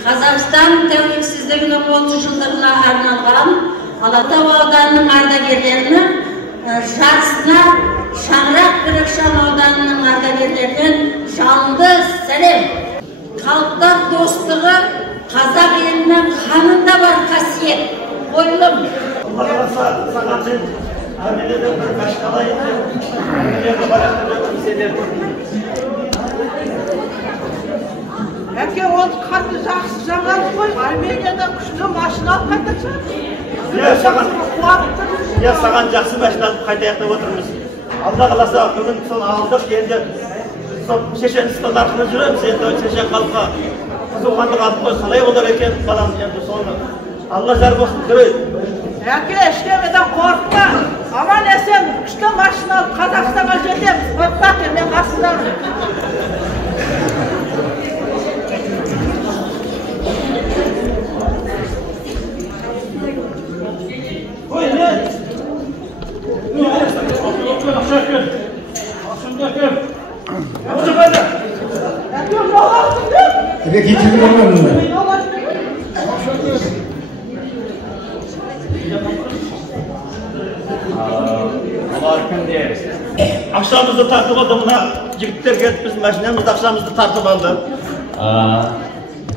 Қазақстан тәуелсіздігінің 30 жылдығына арналған Алатау ауданының ардагерлерінің жарысына Шаңырақ Бірікшан ауданының ардагерлерінен жалынды сәлем. Халықтар достығы қазақ елінің қанында бар қасиет. Қойылым. Әке, ол қатты жақсы жаңалық қой. Арменияда күшті машина алып қайтатшы. Саған жақсы машина алып қайтаяқтап отырмыз. Алла қаласа бүгін соны алдық, енді Шешенстан арқылы жүреміз. Енді шешен халыққа қызуғандық алып қой, қалай болар екен балам, енді соны Алла жар болсын көрейік. Әке, ештеңеден қорықпа. Аман есен күшті машина алып Қазақстанға жетеміз. Қорықпа, мен қасындамын. Ақшамызды тартып алды, мына жігіттер келіп біздің машинамызды ақшамызды тартып алды.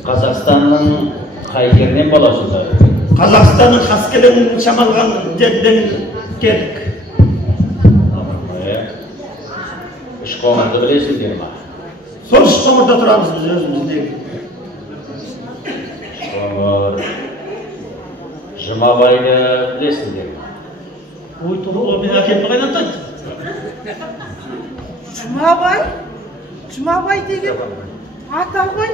Қазақстанның қай жерінен боласыздар? Қазақстанның Қаскелеңнің Шамалған жерден келдік. Үшқоңырды білесіңдер ма? Сол Үшқоңырда тұрамыз біз өзіміздегі. Үшқоңыр, Жұмабайды білесіңдер ма? Ой, тұр, мен әкеліп қайдан тайды? Жұмабай? Жұмабай деген ата ғой.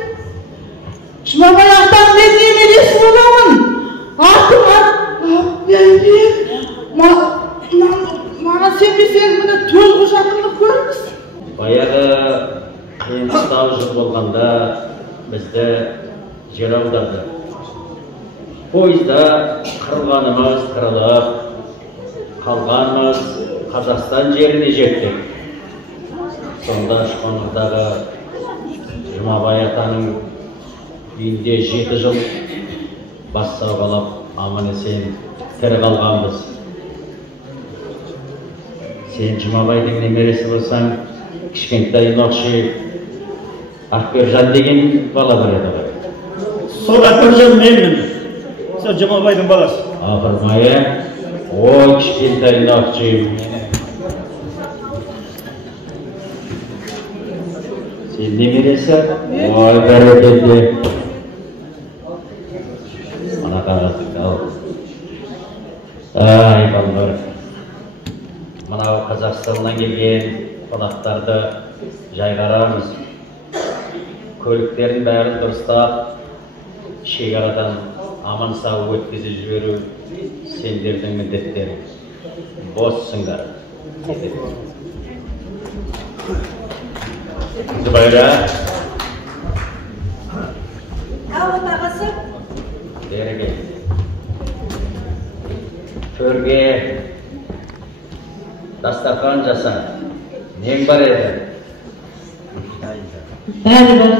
Жұмабай атам мен немересі боламын. Атым маған сенбесең міне төлгі жақындық көріңіз. Баяғы қиын-қыстау жыл болғанда бізді жер аударды. Пойызда қырылғанымыз қырылып, қалғанымыз Қазақстан жеріне жеттік. Сонда Үшқоңырдағы Жұмабай атаның үйінде 7 жыл бас сауғалап, аман есен тірі қалғанбыз. Сен Жұмабайдың немересі болсаң, кішкентай ноқшы Ақбержан деген бала бар еді ғой. Сол Ақбержан менмін. Сол Жұмабайдың баласы. Ақырмайы, ой кішкентай ноқшы. Сен немересі? Ой бәрекелді. Ана қағазыңды ал. Ай балалар. Мынау Қазақстаннан келген қонақтарды жайғарамыз. Көліктерін бәрін дұрыстап, шекарадан аман сау өткізіп жіберу сендердің міндеттері. Боссыңдар. Зубайра. Ал отағасы? Бері кел. Төрге дастархан жаса. Нең бар еді? Бәрі бар.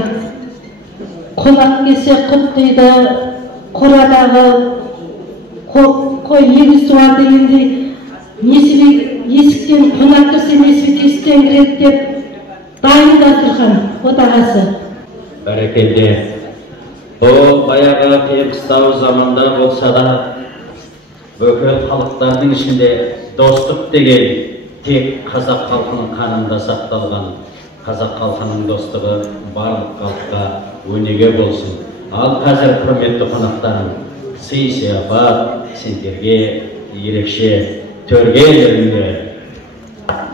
Қонақ келсе құт қиды, қорадағы қой егіз туар дегендей, есіктен қонақ кірсе несібек есіктен кіреді деп дайын дастархан отағасы. Бәрекелді. Бұл баяғы қиын-қыстау заманда болса да, бүкіл халықтардың ішінде достық деген тек қазақ халқының қанында сақталған. Қазақ халқының достығы барлық халыққа өнеге болсын. Ал қазір құрметті қонақтарым, сый-сияпат сендерге ерекше төрге беріңдер.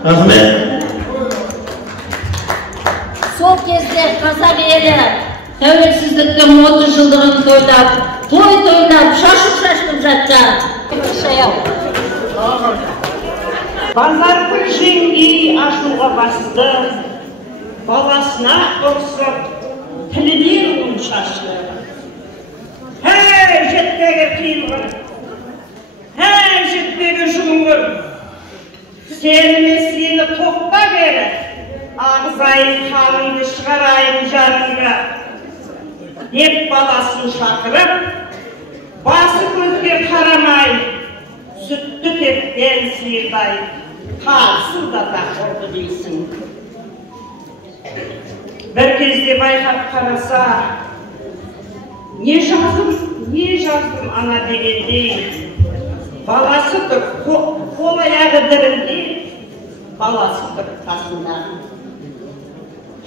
Рахмет. Сол кезде қазақ елі тәуелсіздіктің 30 жылдығын тойлап, той-тойлап, шашып жатса. Базар бір жеңгей ашуға басты, баласына ұрсып, тілінен ұн шашты. Әй, жетпеге қиылғыр, әй, жетпеге жұмғыр, сені тоқта бері, ағызайын қаныңды шығарайын жарыңға. деп баласын шақырып, басы көзге қарамай, сүтті тепкен сиырдай, тарсылдата ұрды дейсің. Бір кезде байқап қараса, не жаздым ана дегендей, баласы тұр, қол аяғы дірілдей, баласы тұр қасында.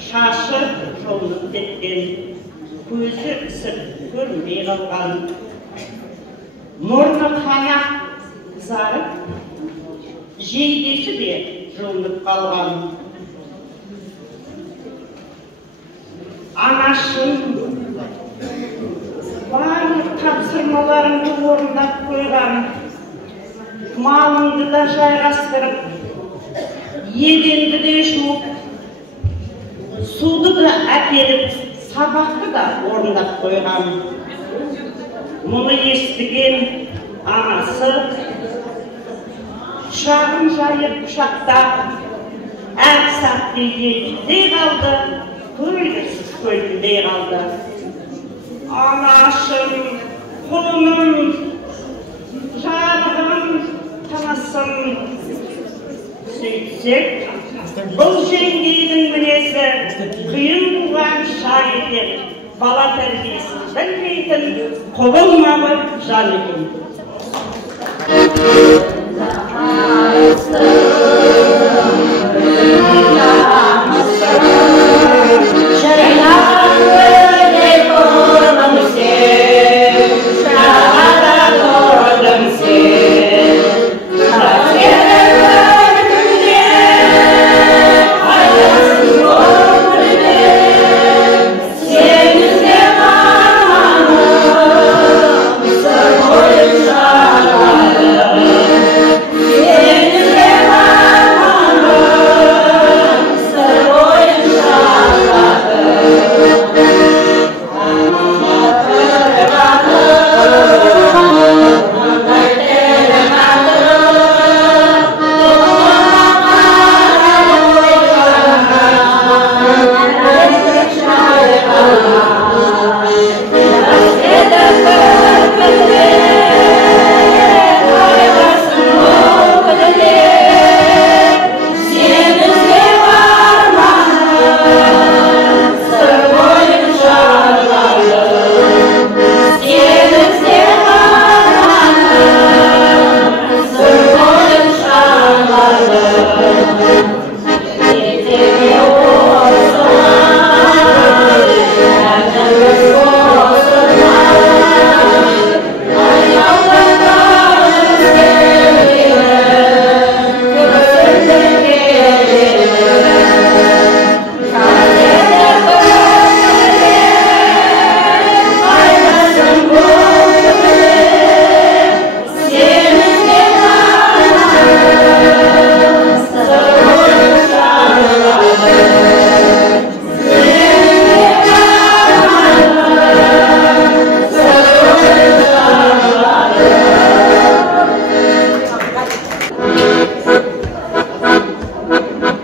Шашы жолынып кеткен, көзі ісіп көрінбей қалған, мұрны қанақ қызарып, жейдесі де жылынып қалған. Анашым, барлық тапсырмаларыңды орындап қойған, малыңды да жайғастырып, еденді де жуып, суды да әкеліп, сабақты да орындап қойған. Мұны естіген анасы құшағын жайып құшақтап, әр сәтте елдей қалды, көйлесіз көйліндей қалды. Анашым, құлыным, жарығым, танасым. Сөйтсек, бұл жеңгейдің мінезі қиын туған шақ екен, бала тәрбиесін білмейтін құбылмалы жан екен.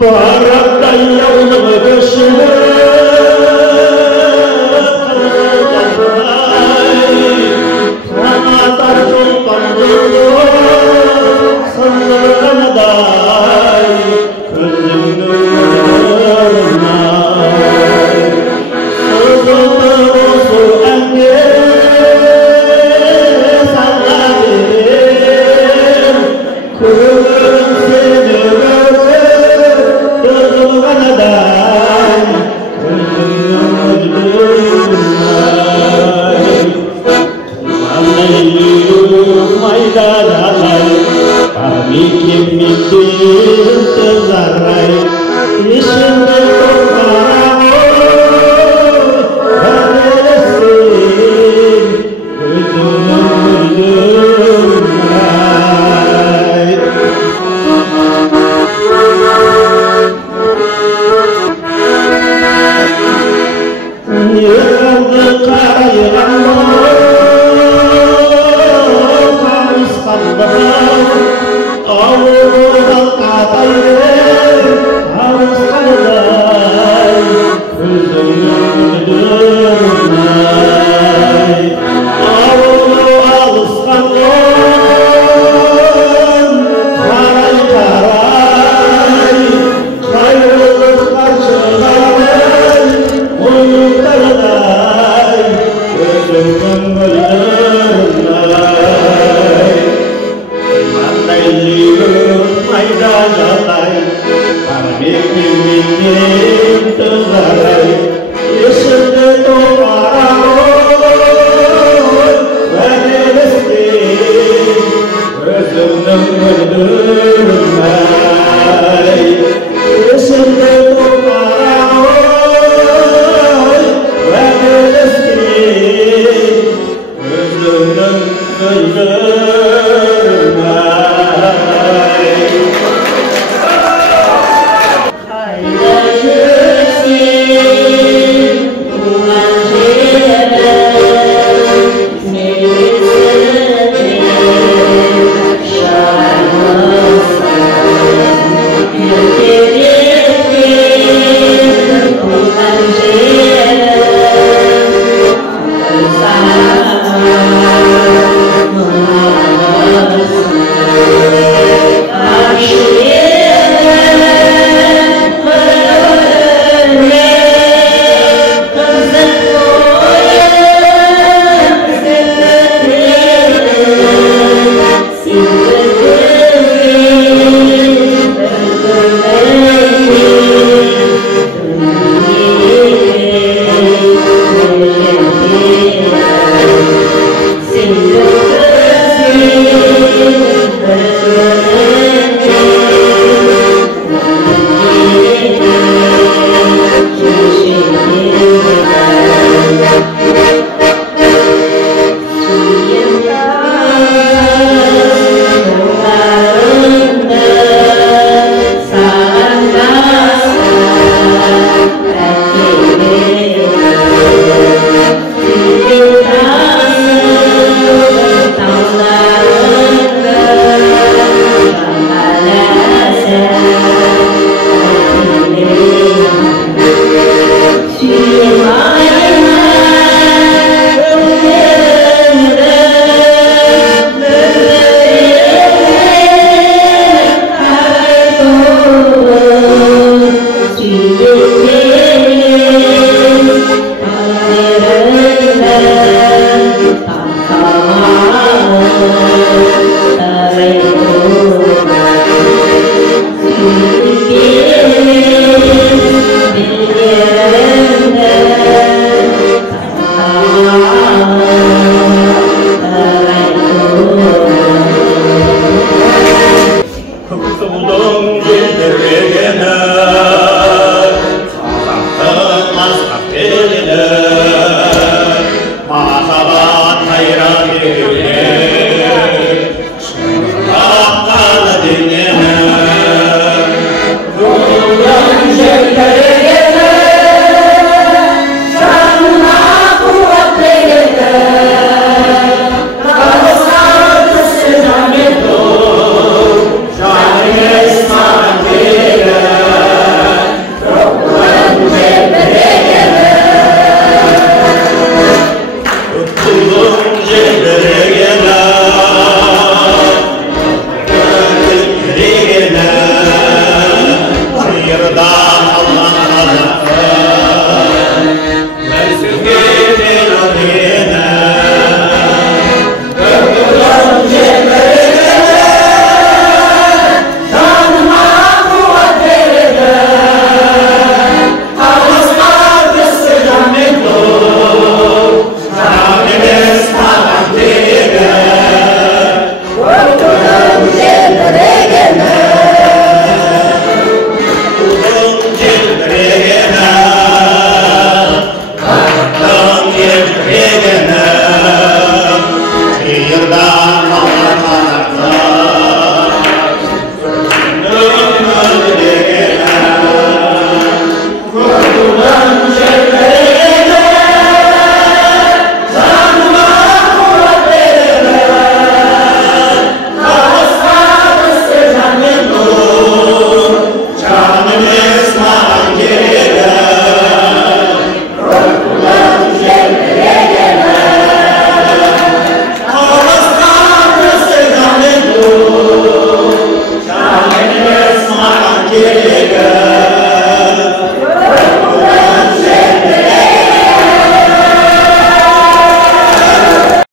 Para